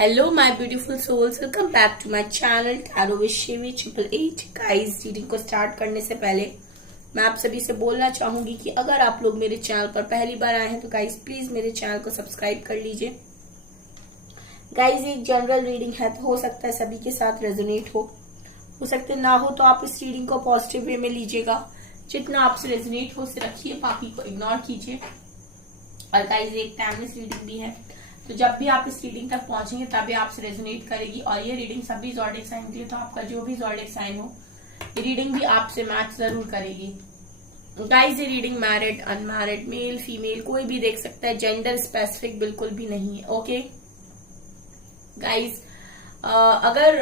Hello my beautiful souls, welcome back to my channel tarot with Shivi 888। Guys, reading को start करने से पहले मैं आप सभी से बोलना चाहूंगी कि अगर आप लोग मेरे चैनल पर पहली बार आए हैं तो गाइस प्लीज मेरे चैनल को सब्सक्राइब कर लीजिए। गाइस, एक जनरल रीडिंग है तो हो सकता है सभी के साथ रेजोनेट हो सकता है ना हो, तो आप इस रीडिंग को पॉजिटिव वे में लीजिएगा। जितना आपसे रेजोनेट हो उसे रखिए, बाकी को इग्नोर कीजिए। और गाइस, एक टाइमलेस रीडिंग भी है, तो जब भी आप इस रीडिंग तक पहुंचेंगे तभी आपसे रेजोनेट करेगी। और ये रीडिंग सभी ज़ोडिएक साइन के लिए, तो आपका जो भी ज़ोडिएक साइन हो ये रीडिंग भी आपसे मैच जरूर करेगी। गाइस, ये reading married, unmarried, male female कोई भी देख सकता है, जेंडर स्पेसिफिक बिल्कुल भी नहीं है। ओके गाइस, अगर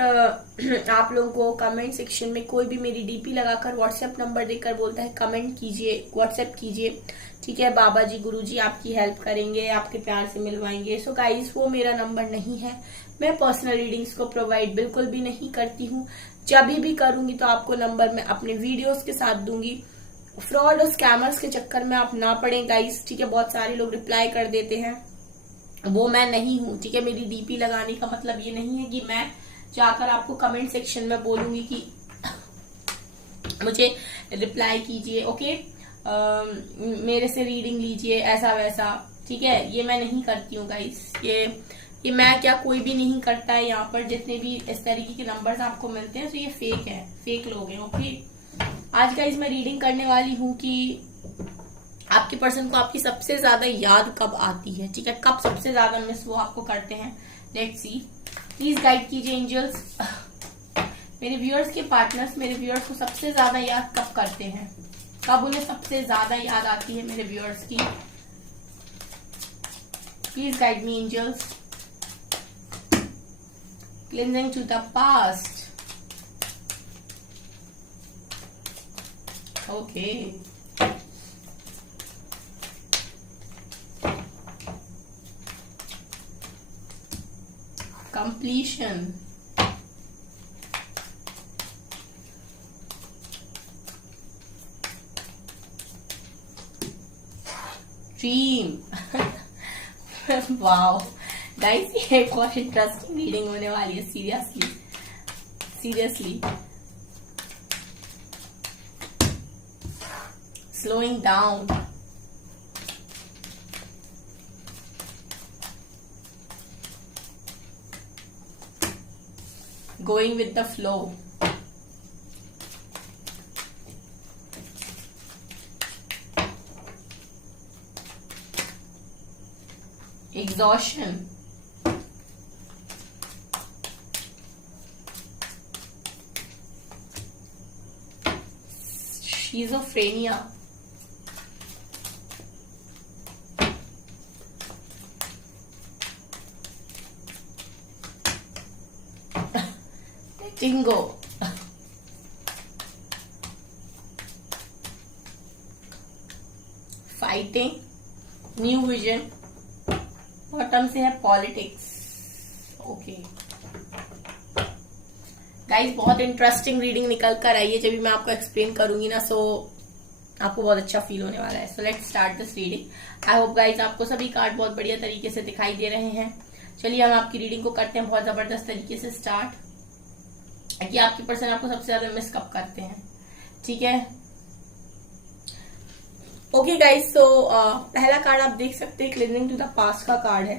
आप लोगों को कमेंट सेक्शन में कोई भी मेरी डीपी लगाकर व्हाट्सएप नंबर देकर बोलता है कमेंट कीजिए, व्हाट्सएप कीजिए, ठीक है, बाबा जी गुरु जी आपकी हेल्प करेंगे, आपके प्यार से मिलवाएंगे। सो गाइस, वो मेरा नंबर नहीं है। मैं पर्सनल रीडिंग्स को प्रोवाइड बिल्कुल भी नहीं करती हूँ। जब भी करूंगी तो आपको नंबर मैं अपने वीडियोस के साथ दूंगी। फ्रॉड और स्कैमर्स के चक्कर में आप ना पड़े गाइस, ठीक है। बहुत सारे लोग रिप्लाई कर देते हैं, वो मैं नहीं हूँ, ठीक है। मेरी डीपी लगाने का मतलब ये नहीं है कि मैं जाकर आपको कमेंट सेक्शन में बोलूंगी कि मुझे रिप्लाई कीजिए, ओके, मेरे से रीडिंग लीजिए, ऐसा वैसा, ठीक है। ये मैं नहीं करती हूँ गाइस। ये मैं क्या, कोई भी नहीं करता है यहाँ पर। जितने भी इस तरीके के नंबर्स आपको मिलते हैं तो ये फेक है, फेक लोग हैं, ओके। आज गाइस मैं रीडिंग करने वाली हूँ कि आपके पर्सन को आपकी सबसे ज्यादा याद कब आती है, ठीक है, कब सबसे ज्यादा मिस वो आपको करते हैं। लेट्स सी, प्लीज गाइड कीजिए एंजल्स। मेरे व्यूअर्स के पार्टनर्स मेरे व्यूअर्स को सबसे ज्यादा याद कब करते हैं, कब उन्हें सबसे ज्यादा याद आती है मेरे व्यूअर्स की। Please guide me angels. Cleansing to the past, okay. Completion, dream। Wow guys, ये बहुत इंटरेस्टिंग रीडिंग होने वाली है, seriously seriously. Slowing down, going with the flow, exhaustion, schizophrenia, Tingo, fighting, new vision, bottom से है politics, okay. Guys, बहुत interesting reading निकल कर आई है। जब भी मैं आपको एक्सप्लेन करूंगी ना, सो आपको बहुत अच्छा फील होने वाला है। So let's start this reading. I hope guys आपको सभी कार्ड बहुत बढ़िया तरीके से दिखाई दे रहे हैं। चलिए हम आपकी रीडिंग को करते हैं बहुत जबरदस्त तरीके से स्टार्ट, कि आपके पर्सन आपको सबसे ज्यादा मिस कब करते हैं, ठीक है। ओके गाइस, सो पहला कार्ड आप देख सकते हैं, क्लीनिंग टू द पास्ट का कार्ड है,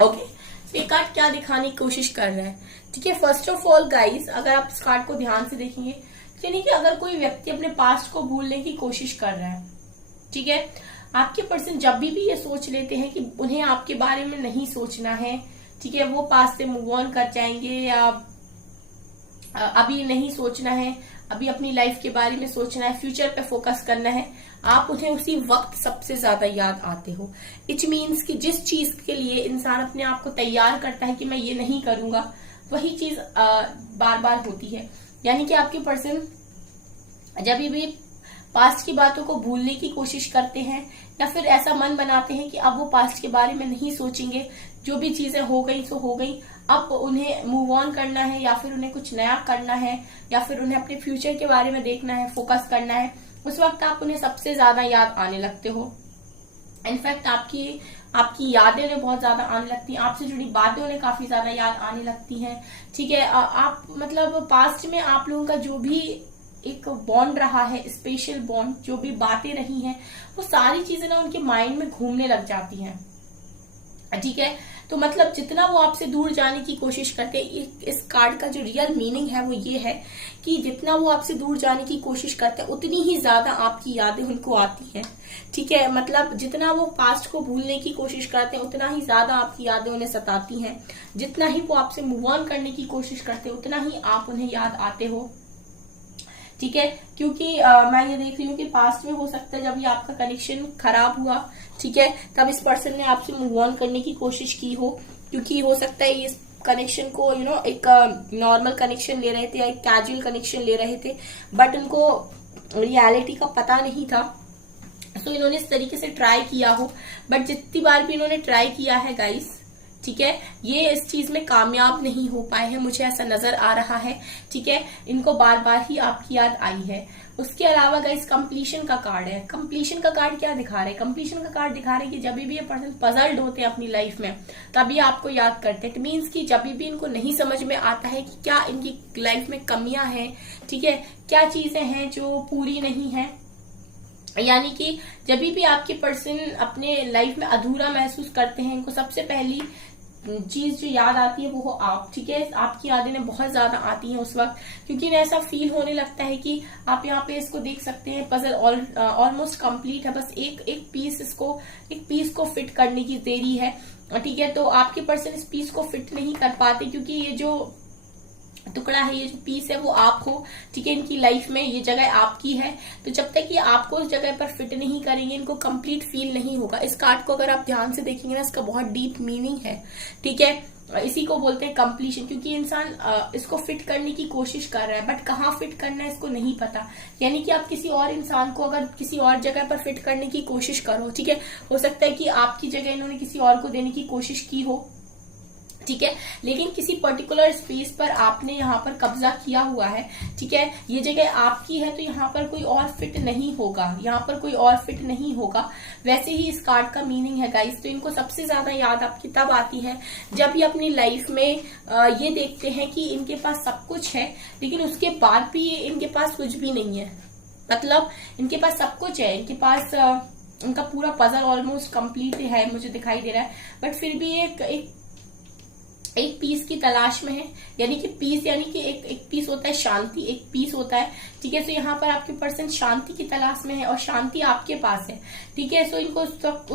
ओके। तो ये कार्ड क्या दिखाने की कोशिश कर रहा है, ठीक है। फर्स्ट ऑफ ऑल गाइस, अगर आप इस कार्ड को ध्यान से देखेंगे, यानी कि अगर कोई व्यक्ति अपने पास्ट को भूलने की कोशिश कर रहा है, ठीक है, आपके पर्सन जब भी ये सोच लेते हैं कि उन्हें आपके बारे में नहीं सोचना है, ठीक है, वो पास्ट से मूव ऑन कर जाएंगे या अभी नहीं सोचना है, अभी अपनी लाइफ के बारे में सोचना है, फ्यूचर पे फोकस करना है, आप उन्हें उसी वक्त सबसे ज्यादा याद आते हो। इट मीन्स कि जिस चीज के लिए इंसान अपने आप को तैयार करता है कि मैं ये नहीं करूंगा, वही चीज बार बार होती है। यानी कि आपके पर्सन जब भी पास्ट की बातों को भूलने की कोशिश करते हैं या फिर ऐसा मन बनाते हैं कि अब वो पास्ट के बारे में नहीं सोचेंगे, जो भी चीजें हो गई सो हो गई, अब उन्हें मूव ऑन करना है या फिर उन्हें कुछ नया करना है या फिर उन्हें अपने फ्यूचर के बारे में देखना है, फोकस करना है, उस वक्त आप उन्हें सबसे ज्यादा याद आने लगते हो। इनफैक्ट आपकी आपकी यादें उन्हें बहुत ज्यादा आने लगती हैं, आपसे जुड़ी बातें उन्हें काफी ज्यादा याद आने लगती हैं। ठीक है, आप मतलब पास्ट में आप लोगों का जो भी एक बॉन्ड रहा है, स्पेशल बॉन्ड, जो भी बातें रही हैं, वो सारी चीजें ना उनके माइंड में घूमने लग जाती हैं। ठीक है, तो मतलब जितना वो आपसे दूर जाने की कोशिश करते हैं, इस कार्ड का जो रियल मीनिंग है वो ये है कि जितना वो आपसे दूर जाने की कोशिश करते हैं उतनी ही ज्यादा आपकी यादें उनको आती हैं। ठीक है, मतलब जितना वो पास्ट को भूलने की कोशिश करते हैं उतना ही ज्यादा आपकी यादें उन्हें सताती हैं। जितना ही वो आपसे मूव ऑन करने की कोशिश करते हैं उतना ही आप उन्हें याद आते हो। ठीक है, क्योंकि मैं ये देख रही हूँ कि पास्ट में हो सकता है जब ये आपका कनेक्शन खराब हुआ, ठीक है, तब इस पर्सन ने आपसे मूव ऑन करने की कोशिश की हो, क्योंकि हो सकता है इस कनेक्शन को एक नॉर्मल कनेक्शन ले रहे थे या एक कैजुअल कनेक्शन ले रहे थे, बट उनको रियलिटी का पता नहीं था, तो इन्होंने इस तरीके से ट्राई किया हो। बट जितनी बार भी इन्होंने ट्राई किया है गाइस, ठीक है, ये इस चीज में कामयाब नहीं हो पाए हैं, मुझे ऐसा नजर आ रहा है। ठीक है, इनको बार बार ही आपकी याद आई है। उसके अलावा गाइस कंप्लीशन का कार्ड है। कंप्लीशन का कार्ड क्या दिखा रहे हैं? कंप्लीशन का कार्ड दिखा रहे हैं कि जब भी ये पर्सन पजल्ड होते हैं अपनी लाइफ में, तभी आपको याद करते हैं। इट मीन्स कि जब भी इनको नहीं समझ में आता है कि क्या इनकी लाइफ में कमियां हैं, ठीक है, क्या चीजें हैं जो पूरी नहीं है, यानी कि जब भी आपके पर्सन अपने लाइफ में अधूरा महसूस करते हैं, इनको सबसे पहली चीज जो याद आती है वो हो आप। ठीक है, आपकी यादें ने बहुत ज्यादा आती हैं उस वक्त, क्योंकि इन्हें ऐसा फील होने लगता है कि आप यहाँ पे इसको देख सकते हैं, पजल ऑलमोस्ट कंप्लीट है, बस एक पीस को फिट करने की देरी है। ठीक है, तो आपके पर्सन इस पीस को फिट नहीं कर पाते, क्योंकि ये जो टुकड़ा है, ये जो पीस है वो आप हो। ठीक है, इनकी लाइफ में ये जगह आपकी है, तो जब तक ये आपको उस जगह पर फिट नहीं करेंगे, इनको कंप्लीट फील नहीं होगा। इस कार्ड को अगर आप ध्यान से देखेंगे ना, इसका बहुत डीप मीनिंग है। ठीक है, इसी को बोलते हैं कंप्लीशन, क्योंकि इंसान इसको फिट करने की कोशिश कर रहा है, बट कहाँ फिट करना है इसको नहीं पता। यानी कि आप किसी और इंसान को अगर किसी और जगह पर फिट करने की कोशिश करो, ठीक है, हो सकता है कि आपकी जगह इन्होंने किसी और को देने की कोशिश की हो, ठीक है, लेकिन किसी पर्टिकुलर स्पेस पर आपने यहाँ पर कब्जा किया हुआ है। ठीक है, ये जगह आपकी है, तो यहाँ पर कोई और फिट नहीं होगा, यहाँ पर कोई और फिट नहीं होगा। वैसे ही इस कार्ड का मीनिंग है गाइस। तो इनको सबसे ज्यादा याद आपकी तब आती है जब ये अपनी लाइफ में ये देखते हैं कि इनके पास सब कुछ है, लेकिन उसके बाद भी इनके पास कुछ भी नहीं है। मतलब इनके पास सब कुछ है, इनके पास इनका पूरा पजल ऑलमोस्ट कंप्लीट है, मुझे दिखाई दे रहा है, बट फिर भी एक पीस की तलाश में है। यानी कि पीस, यानी कि एक पीस होता है शांति, एक पीस होता है। ठीक है, तो यहाँ पर आपके पर्सन शांति की तलाश में है और शांति आपके पास है। ठीक है, सो इनको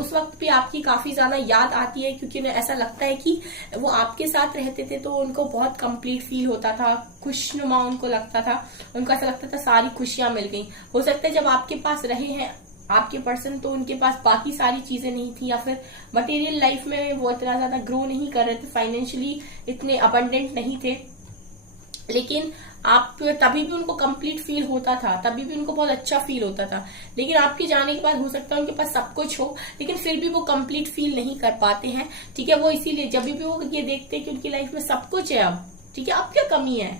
उस वक्त भी आपकी काफी ज्यादा याद आती है, क्योंकि उन्हें ऐसा लगता है कि वो आपके साथ रहते थे तो उनको बहुत कंप्लीट फील होता था, खुशनुमा उनको लगता था, उनको ऐसा लगता था सारी खुशियां मिल गई। हो सकता है जब आपके पास रहे हैं आपके पर्सन, तो उनके पास बाकी सारी चीजें नहीं थी, या फिर मटेरियल लाइफ में वो इतना ज्यादा ग्रो नहीं कर रहे थे, फाइनेंशियली इतने अबंडेंट नहीं थे, लेकिन आप तभी भी उनको कंप्लीट फील होता था, तभी भी उनको बहुत अच्छा फील होता था। लेकिन आपके जाने के बाद हो सकता है उनके पास सब कुछ हो, लेकिन फिर भी वो कंप्लीट फील नहीं कर पाते हैं। ठीक है, वो इसीलिए जब भी वो ये देखते हैं कि उनकी लाइफ में सब कुछ है अब, ठीक है, अब क्या कमी है,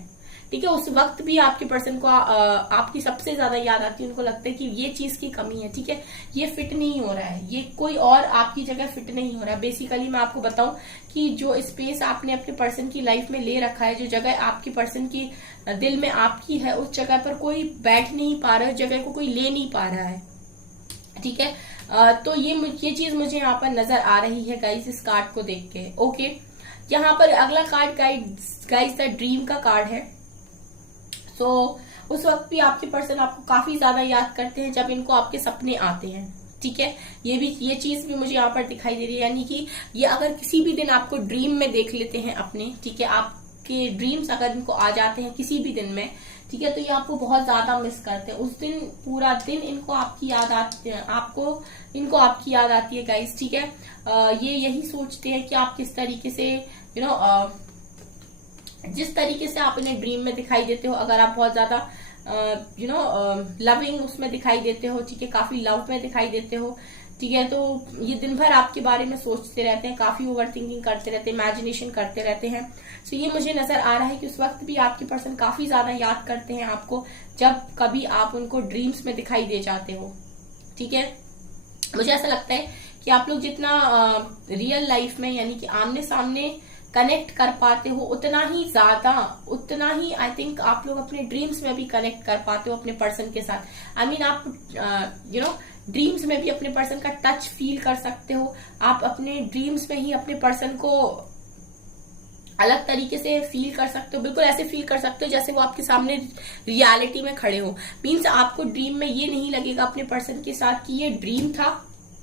ठीक है, उस वक्त भी आपके पर्सन को आपकी सबसे ज्यादा याद आती है। उनको लगता है कि ये चीज की कमी है, ठीक है, ये फिट नहीं हो रहा है, ये कोई और आपकी जगह फिट नहीं हो रहा है। बेसिकली मैं आपको बताऊं कि जो स्पेस आपने अपने पर्सन की लाइफ में ले रखा है, जो जगह आपके पर्सन की दिल में आपकी है, उस जगह पर कोई बैठ नहीं पा रहा है, उस जगह को कोई ले नहीं पा रहा है। ठीक है, तो ये चीज मुझे यहाँ पर नजर आ रही है गाइस, इस कार्ड को देख के। ओके, यहाँ पर अगला कार्ड गाइस द ड्रीम का कार्ड है। तो उस वक्त भी आपके पर्सन आपको काफी ज्यादा याद करते हैं जब इनको आपके सपने आते हैं। ठीक है, ये चीज भी मुझे यहाँ पर दिखाई दे रही है, यानी कि ये अगर किसी भी दिन आपको ड्रीम में देख लेते हैं अपने, ठीक है, आपके ड्रीम्स अगर इनको आ जाते हैं किसी भी दिन में, ठीक है, तो ये आपको बहुत ज्यादा मिस करते हैं। उस दिन पूरा दिन इनको आपकी याद आती है, इनको आपकी याद आती है गाइस। ठीक है, ये यही सोचते हैं कि आप किस तरीके से जिस तरीके से आप इन्हें ड्रीम में दिखाई देते हो, अगर आप बहुत ज्यादा लविंग उसमें दिखाई देते हो, ठीक है, काफी लव में दिखाई देते हो, ठीक है, तो ये दिन भर आपके बारे में सोचते रहते हैं, काफी ओवर थिंकिंग करते रहते हैं, इमेजिनेशन करते रहते हैं। तो ये मुझे नजर आ रहा है कि उस वक्त भी आपके पर्सन काफी ज्यादा याद करते हैं आपको, जब कभी आप उनको ड्रीम्स में दिखाई दे जाते हो। ठीक है, मुझे ऐसा लगता है कि आप लोग जितना रियल लाइफ में यानी कि आमने सामने कनेक्ट कर पाते हो, उतना ही आई थिंक आप लोग अपने ड्रीम्स में भी कनेक्ट कर पाते हो अपने पर्सन के साथ। आई मीन आप ड्रीम्स में भी अपने पर्सन का टच फील कर सकते हो। आप अपने ड्रीम्स में ही अपने पर्सन को अलग तरीके से फील कर सकते हो, बिल्कुल ऐसे फील कर सकते हो जैसे वो आपके सामने रियलिटी में खड़े हो। मीन्स आपको ड्रीम में ये नहीं लगेगा अपने पर्सन के साथ कि ये ड्रीम था,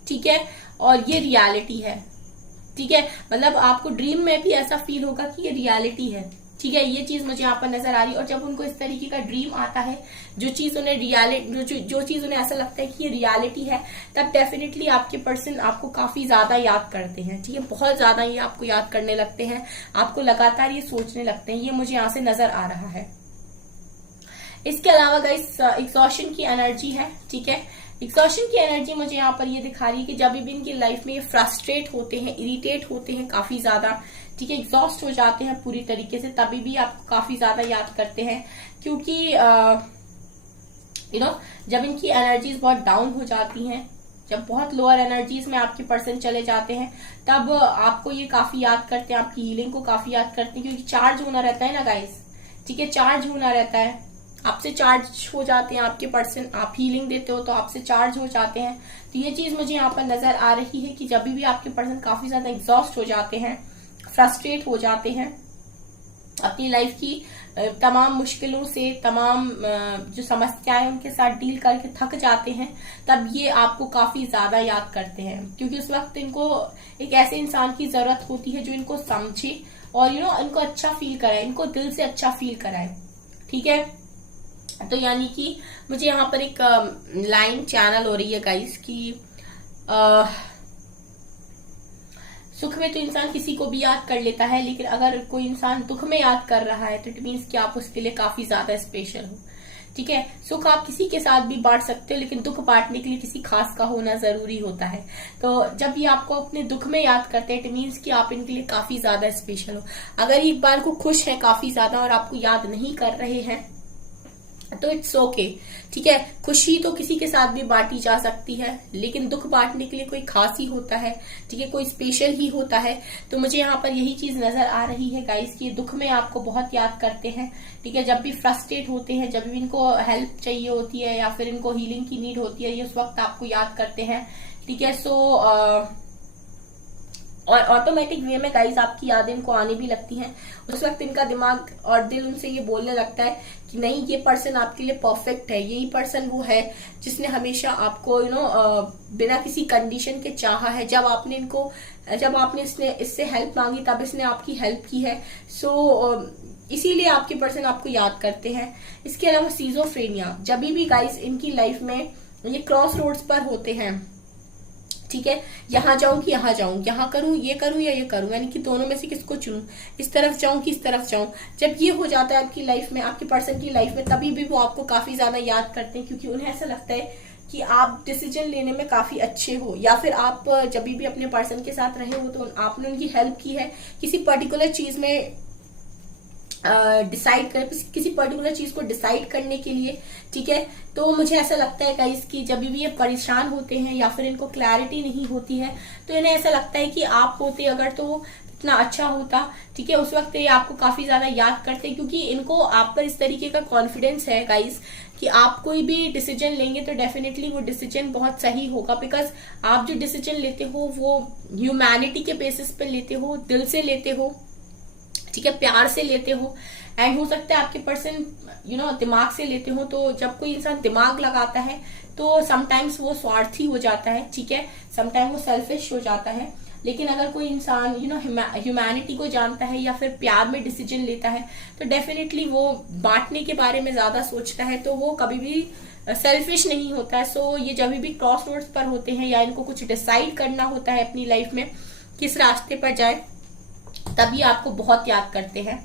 ठीक है, और ये रियलिटी है, ठीक है। मतलब आपको ड्रीम में भी ऐसा फील होगा कि ये रियलिटी है, ठीक है। ये चीज मुझे यहाँ पर नजर आ रही है। और जब उनको इस तरीके का ड्रीम आता है, जो चीज उन्हें जो चीज उन्हें ऐसा लगता है कि ये रियलिटी है, तब डेफिनेटली आपके पर्सन आपको काफी ज्यादा याद करते हैं, ठीक है। बहुत ज्यादा ये आपको याद करने लगते हैं, आपको लगातार ये सोचने लगते हैं। ये मुझे यहाँ से नजर आ रहा है। इसके अलावा गाइस एग्जॉशन की एनर्जी है, ठीक है। एग्जॉशन की एनर्जी मुझे यहाँ पर ये दिखा रही है कि जब भी इनकी लाइफ में ये फ्रस्ट्रेट होते हैं, इरिटेट होते हैं काफी ज्यादा, ठीक है, एग्जॉस्ट हो जाते हैं पूरी तरीके से, तभी भी आपको काफी ज्यादा याद करते हैं। क्योंकि जब इनकी एनर्जीज बहुत डाउन हो जाती हैं, जब बहुत लोअर एनर्जीज में आपके पर्सन चले जाते हैं, तब आपको ये काफी याद करते हैं, आपकी हीलिंग को काफी याद करते हैं। क्योंकि चार्ज होना रहता है ना गाइस, ठीक है, चार्ज होना रहता है, आपसे चार्ज हो जाते हैं आपके पर्सन। आप हीलिंग देते हो तो आपसे चार्ज हो जाते हैं। तो ये चीज मुझे यहाँ पर नजर आ रही है कि जब भी आपके पर्सन काफी ज्यादा एग्जॉस्ट हो जाते हैं, फ्रस्ट्रेट हो जाते हैं, अपनी लाइफ की तमाम मुश्किलों से, तमाम जो समस्याएं उनके साथ डील करके थक जाते हैं, तब ये आपको काफी ज्यादा याद करते हैं। क्योंकि उस वक्त इनको एक ऐसे इंसान की जरूरत होती है जो इनको समझे और इनको अच्छा फील कराए, इनको दिल से अच्छा फील कराए, ठीक है। तो यानी कि मुझे यहाँ पर एक लाइन चैनल हो रही है गाइस कि सुख में तो इंसान किसी को भी याद कर लेता है, लेकिन अगर कोई इंसान दुख में याद कर रहा है तो इट मीन्स कि आप उसके लिए काफी ज्यादा स्पेशल हो, ठीक है। सुख आप किसी के साथ भी बांट सकते हो, लेकिन दुख बांटने के लिए किसी खास का होना जरूरी होता है। तो जब ये आपको अपने दुख में याद करते हैं, इट मीन्स कि आप इनके लिए काफी ज्यादा स्पेशल हो। अगर एक बार को खुश है काफी ज्यादा और आपको याद नहीं कर रहे हैं तो इट्स ओके, ठीक है। खुशी तो किसी के साथ भी बांटी जा सकती है, लेकिन दुख बांटने के लिए कोई खास ही होता है, ठीक है, कोई स्पेशल ही होता है। तो मुझे यहाँ पर यही चीज नजर आ रही है गाइस कि दुख में आपको बहुत याद करते हैं, ठीक है। जब भी फ्रस्ट्रेट होते हैं, जब भी इनको हेल्प चाहिए होती है या फिर इनको हीलिंग की नीड होती है, ये उस वक्त आपको याद करते हैं, ठीक है। सो और ऑटोमेटिक वे में गाइस आपकी यादें इनको आने भी लगती हैं। उस वक्त इनका दिमाग और दिल उनसे ये बोलने लगता है कि नहीं, ये पर्सन आपके लिए परफेक्ट है, यही पर्सन वो है जिसने हमेशा आपको बिना किसी कंडीशन के चाहा है। जब आपने इससे हेल्प मांगी तब इसने आपकी हेल्प की है। सो इसीलिए आपके पर्सन आपको याद करते हैं। इसके अलावा सीजोफ्रेनिया, जब भी गाइस इनकी लाइफ में ये क्रॉस रोड्स पर होते हैं, ठीक है, यहाँ जाऊं कि यहाँ जाऊं, यहाँ करूं ये करूं या ये करूं, यानी कि दोनों में से किसको चुनूं, इस तरफ जाऊं कि इस तरफ जाऊं, जब ये हो जाता है आपकी लाइफ में, आपके पर्सन की लाइफ में, तभी भी वो आपको काफी ज्यादा याद करते हैं। क्योंकि उन्हें ऐसा लगता है कि आप डिसीजन लेने में काफी अच्छे हो, या फिर आप जब भी अपने पर्सन के साथ रहे हो तो आपने उनकी हेल्प की है किसी पर्टिकुलर चीज में डिसाइड कर, किसी पर्टिकुलर चीज को डिसाइड करने के लिए, ठीक है। तो मुझे ऐसा लगता है गाइस कि जब भी ये परेशान होते हैं या फिर इनको क्लैरिटी नहीं होती है, तो इन्हें ऐसा लगता है कि आप होते अगर तो इतना अच्छा होता, ठीक है। उस वक्त ये आपको काफी ज्यादा याद करते हैं, क्योंकि इनको आप पर इस तरीके का कॉन्फिडेंस है गाइस कि आप कोई भी डिसीजन लेंगे तो डेफिनेटली वो डिसीजन बहुत सही होगा। बिकॉज आप जो डिसीजन लेते हो वो ह्यूमैनिटी के बेसिस पे लेते हो, दिल से लेते हो, ठीक है, प्यार से लेते हो। एंड हो सकता है आपके पर्सन दिमाग से लेते हो। तो जब कोई इंसान दिमाग लगाता है तो समटाइम्स वो स्वार्थी हो जाता है, ठीक है, समटाइम वो सेल्फिश हो जाता है। लेकिन अगर कोई इंसान ह्यूमैनिटी को जानता है या फिर प्यार में डिसीजन लेता है, तो डेफिनेटली वो बांटने के बारे में ज्यादा सोचता है, तो वो कभी भी सेल्फिश नहीं होता है। सो ये जब भी क्रॉस रोड्स पर होते हैं या इनको कुछ डिसाइड करना होता है अपनी लाइफ में किस रास्ते पर जाए, तभी आपको बहुत याद करते हैं।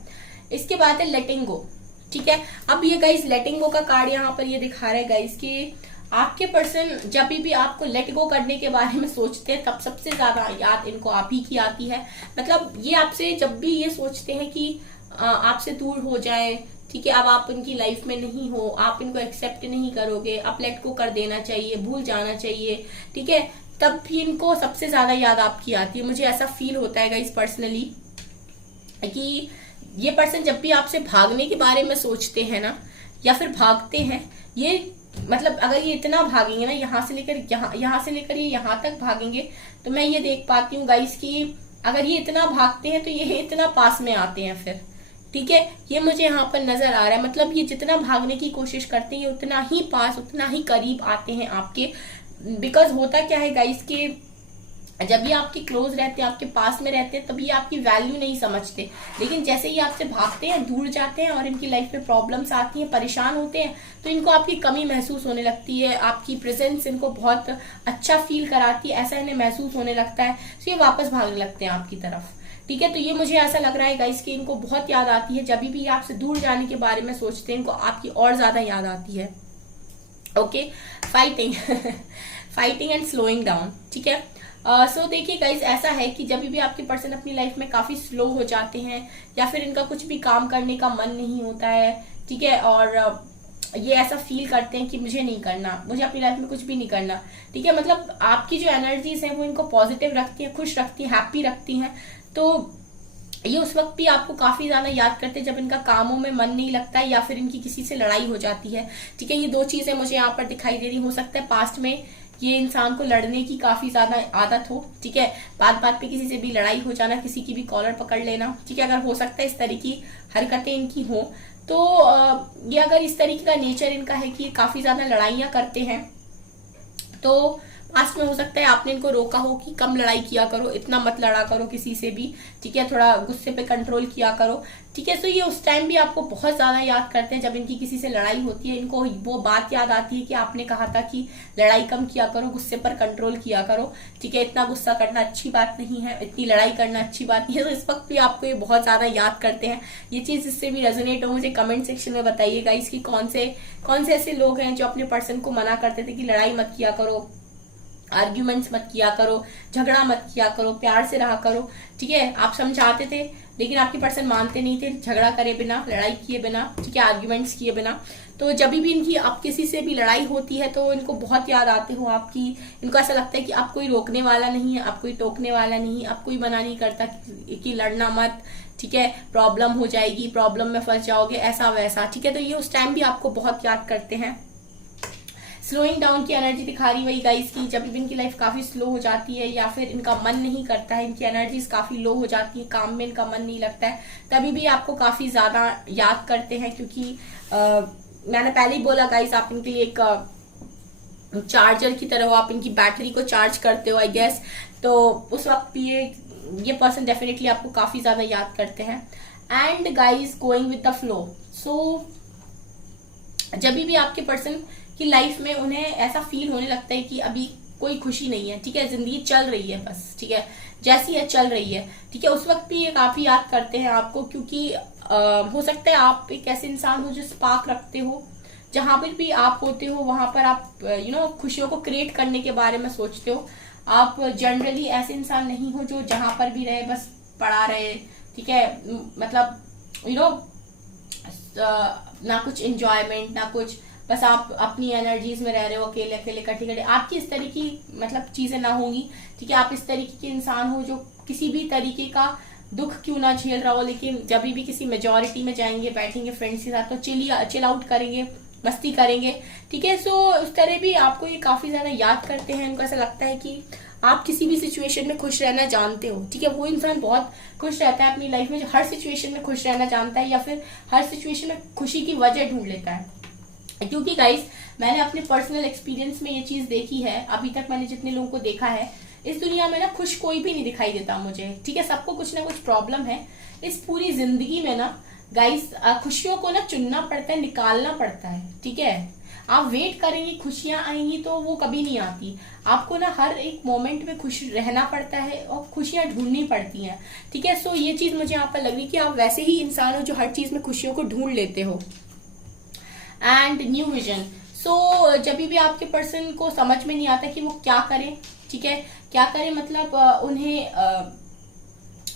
इसके बाद है लेटिंग गो, ठीक है। अब ये गाइस लेटिंग गो का कार्ड यहाँ पर ये दिखा रहा है गाइस कि आपके पर्सन जब भी आपको लेट गो करने के बारे में सोचते हैं, तब सबसे ज्यादा याद इनको आप ही की आती है। मतलब ये आपसे जब भी ये सोचते हैं कि आपसे दूर हो जाए, ठीक है, अब आप उनकी लाइफ में नहीं हो, आप इनको एक्सेप्ट नहीं करोगे, आप लेट गो कर देना चाहिए, भूल जाना चाहिए, ठीक है। तब भी इनको सबसे ज्यादा याद आपकी आती है। मुझे ऐसा फील होता है गाइस पर्सनली कि ये पर्सन जब भी आपसे भागने के बारे में सोचते हैं ना, या फिर भागते हैं, ये मतलब अगर ये इतना भागेंगे ना, यहाँ से लेकर ये यहाँ तक भागेंगे, तो मैं ये देख पाती हूँ गाइस कि अगर ये इतना भागते हैं तो ये इतना पास में आते हैं फिर। ठीक है, ये मुझे यहाँ पर नजर आ रहा है। मतलब ये जितना भागने की कोशिश करते हैं ये उतना ही पास, उतना ही करीब आते हैं आपके। बिकॉज होता क्या है गाइस कि जब भी आपके क्लोज रहते हैं, आपके पास में रहते हैं, तभी आपकी वैल्यू नहीं समझते। लेकिन जैसे ही आपसे भागते हैं, दूर जाते हैं और इनकी लाइफ में प्रॉब्लम्स आती हैं, परेशान होते हैं, तो इनको आपकी कमी महसूस होने लगती है। आपकी प्रेजेंस इनको बहुत अच्छा फील कराती है, ऐसा इन्हें महसूस होने लगता है, तो ये वापस भागने लगते हैं आपकी तरफ। ठीक है, तो ये मुझे ऐसा लग रहा है गाइस कि इनको बहुत याद आती है। जब भी आपसे दूर जाने के बारे में सोचते हैं, इनको आपकी और ज्यादा याद आती है। Okay, fighting fighting and slowing down. ठीक है, सो देखिए गाइज, ऐसा है कि जब भी आपके पर्सन अपनी लाइफ में काफी स्लो हो जाते हैं, या फिर इनका कुछ भी काम करने का मन नहीं होता है, ठीक है, और ये ऐसा फील करते हैं कि मुझे नहीं करना, मुझे अपनी लाइफ में कुछ भी नहीं करना। ठीक है, मतलब आपकी जो एनर्जीज है वो इनको पॉजिटिव रखती है, खुश रखती है, हैप्पी रखती हैं। तो ये उस वक्त भी आपको काफी ज्यादा याद करते हैं जब इनका कामों में मन नहीं लगता है, या फिर इनकी किसी से लड़ाई हो जाती है। ठीक है, ये दो चीजें मुझे यहाँ पर दिखाई दे रही। हो सकता है पास्ट में ये इंसान को लड़ने की काफी ज्यादा आदत हो। ठीक है, बात बात पे किसी से भी लड़ाई हो जाना, किसी की भी कॉलर पकड़ लेना। ठीक है, अगर हो सकता है इस तरह की हरकतें इनकी हो, तो ये अगर इस तरीके का नेचर इनका है कि ये काफी ज्यादा लड़ाइयां करते हैं, तो पास्ट में हो सकता है आपने इनको रोका हो कि कम लड़ाई किया करो, इतना मत लड़ा करो किसी से भी। ठीक है, थोड़ा गुस्से पे कंट्रोल किया करो। ठीक है, तो ये उस टाइम भी आपको बहुत ज्यादा याद करते हैं जब इनकी किसी से लड़ाई होती है। इनको वो बात याद आती है कि आपने कहा था कि लड़ाई कम किया करो, गुस्से पर कंट्रोल किया करो। ठीक है, इतना गुस्सा करना अच्छी बात नहीं है, इतनी लड़ाई करना अच्छी बात नहीं है। तो इस वक्त भी आपको ये बहुत ज्यादा याद करते हैं। ये चीज इससे भी रेजोनेट हो, मुझे कमेंट सेक्शन में बताइएगा इसकी कौन से ऐसे लोग हैं जो अपने पर्सन को मना करते थे कि लड़ाई मत किया करो, आर्ग्यूमेंट्स मत किया करो, झगड़ा मत किया करो, प्यार से रहा करो। ठीक है, आप समझाते थे लेकिन आपके पर्सन मानते नहीं थे, झगड़ा करे बिना, लड़ाई किए बिना, ठीक है, आर्ग्यूमेंट्स किए बिना। तो जब भी इनकी आप किसी से भी लड़ाई होती है तो इनको बहुत याद आते हो आपकी। इनको ऐसा लगता है कि आप कोई रोकने वाला नहीं है, आप कोई टोकने वाला नहीं है, आप कोई मना नहीं करता कि लड़ना मत। ठीक है, प्रॉब्लम हो जाएगी, प्रॉब्लम में फंस जाओगे, ऐसा वैसा। ठीक है, तो ये उस टाइम भी आपको बहुत याद करते हैं। स्लोइंग डाउन की एनर्जी दिखा रही वही गाइस की जब भी इनकी लाइफ काफी स्लो हो जाती है, या फिर इनका मन नहीं करता है, इनकी एनर्जीज काफी लो हो जाती है, काम में इनका मन नहीं लगता है, तभी भी आपको काफी ज्यादा याद करते हैं। क्योंकि मैंने पहले ही बोला गाइस, आप इनके लिए एक चार्जर की तरह हो, आप इनकी बैटरी को चार्ज करते हो आई गेस। तो उस वक्त भी ये पर्सन डेफिनेटली आपको काफी ज्यादा याद करते हैं। And guys, going with the flow. So जब भी आपके पर्सन की लाइफ में उन्हें ऐसा फील होने लगता है कि अभी कोई खुशी नहीं है, ठीक है, जिंदगी चल रही है बस, ठीक है, जैसी है चल रही है, ठीक है, उस वक्त भी ये काफी याद करते हैं आपको। क्योंकि हो सकता है आप एक ऐसे इंसान हो जो स्पार्क रखते हो, जहां पर भी आप होते हो वहां पर आप खुशियों को क्रिएट करने के बारे में सोचते हो। आप जनरली ऐसे इंसान नहीं हो जो जहां पर भी रहे बस पड़ा रहे, ठीक है, मतलब ना कुछ एंजॉयमेंट ना कुछ, बस आप अपनी एनर्जीज में रह रहे हो, अकेले अकेले कटे कटे। आपकी इस तरह की मतलब चीजें ना होंगी। ठीक है, आप इस तरीके के इंसान हो जो किसी भी तरीके का दुख क्यों ना झेल रहा हो, लेकिन जब भी किसी मेजोरिटी में जाएंगे, बैठेंगे फ्रेंड्स के साथ, तो चिल आउट करेंगे, मस्ती करेंगे। ठीक है, सो उस तरह भी आपको ये काफी ज्यादा याद करते हैं। उनको ऐसा लगता है कि आप किसी भी सिचुएशन में खुश रहना जानते हो। ठीक है, वो इंसान बहुत खुश रहता है अपनी लाइफ में, जो हर सिचुएशन में खुश रहना जानता है, या फिर हर सिचुएशन में खुशी की वजह ढूंढ लेता है। क्योंकि गाइस, मैंने अपने पर्सनल एक्सपीरियंस में ये चीज देखी है, अभी तक मैंने जितने लोगों को देखा है, इस दुनिया में ना खुश कोई भी नहीं दिखाई देता मुझे। ठीक है, सबको कुछ ना कुछ प्रॉब्लम है इस पूरी जिंदगी में ना गाइस। खुशियों को ना चुनना पड़ता है, निकालना पड़ता है। ठीक है, आप वेट करेंगे खुशियां आएंगी तो वो कभी नहीं आती। आपको ना हर एक मोमेंट में खुश रहना पड़ता है और खुशियां ढूंढनी पड़ती हैं। ठीक है, सो ये चीज मुझे यहाँ पर लग रही कि आप वैसे ही इंसान हो जो हर चीज में खुशियों को ढूंढ लेते हो। And new vision. सो जब भी आपके पर्सन को समझ में नहीं आता कि वो क्या करें, ठीक है, क्या करें, मतलब उन्हें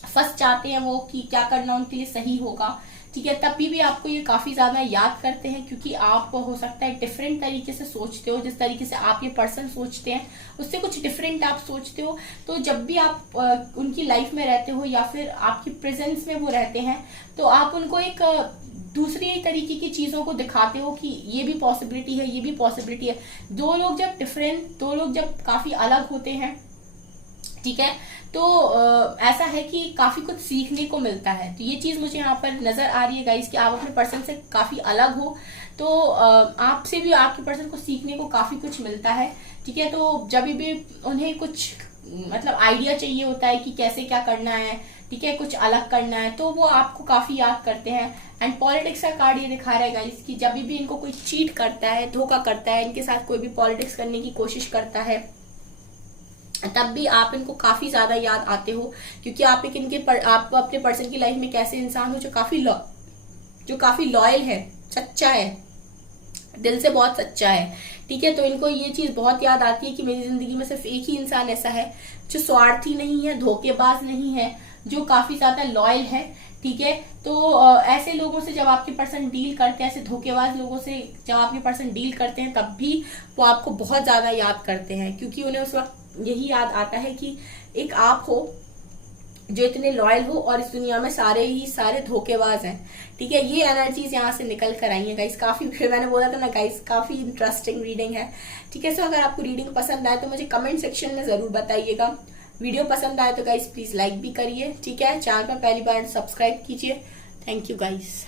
फंस जाते हैं वो कि क्या करना उनके लिए सही होगा। ठीक है, तभी भी आपको ये काफी ज्यादा याद करते हैं, क्योंकि आप हो सकता है डिफरेंट तरीके से सोचते हो। जिस तरीके से आप ये पर्सन सोचते हैं उससे कुछ डिफरेंट आप सोचते हो। तो जब भी आप उनकी लाइफ में रहते हो या फिर आपकी प्रेजेंस में वो रहते हैं, तो आप उनको एक दूसरी तरीके की चीजों को दिखाते हो कि ये भी पॉसिबिलिटी है, ये भी पॉसिबिलिटी है। दो लोग जब काफी अलग होते हैं, ठीक है, तो ऐसा है कि काफी कुछ सीखने को मिलता है। तो ये चीज मुझे यहाँ पर नजर आ रही है गाइस कि आप अपने पर्सन से काफी अलग हो, तो आपसे भी आपके पर्सन को सीखने को काफी कुछ मिलता है। ठीक है, तो जब भी उन्हें कुछ मतलब आइडिया चाहिए होता है कि कैसे क्या करना है, ठीक है, कुछ अलग करना है, तो वो आपको काफी याद करते हैं। एंड पॉलिटिक्स का कार्ड ये दिखा रहा है गाइस कि जब भी इनको कोई चीट करता है, धोखा करता है, इनके साथ कोई भी पॉलिटिक्स करने की कोशिश करता है, तब भी आप इनको काफी ज्यादा याद आते हो, क्योंकि आप आप अपने पर्सन की लाइफ में कैसे इंसान हो जो काफी लॉयल है, सच्चा है, दिल से बहुत सच्चा है। ठीक है, तो इनको ये चीज बहुत याद आती है कि मेरी जिंदगी में सिर्फ एक ही इंसान ऐसा है जो स्वार्थी नहीं है, धोखेबाज नहीं है, जो काफी ज्यादा लॉयल है। ठीक है, तो ऐसे लोगों से जब आपके पर्सन डील करते हैं, ऐसे धोखेबाज लोगों से जब आपके पर्सन डील करते हैं, तब भी वो आपको बहुत ज्यादा याद करते हैं, क्योंकि उन्हें उस वक्त यही याद आता है कि एक आप हो जो इतने लॉयल हो और इस दुनिया में सारे धोखेबाज हैं। ठीक है, ये एनर्जीज यहाँ से निकल कर आई हैं गाइस। काफी, फिर मैंने बोला था ना गाइस, काफी इंटरेस्टिंग रीडिंग है। ठीक है, सो अगर आपको रीडिंग पसंद आए तो मुझे कमेंट सेक्शन में जरूर बताइएगा। वीडियो पसंद आए तो गाइस प्लीज लाइक भी करिए। ठीक है, चैनल पर पहली बार सब्सक्राइब कीजिए। Thank you guys.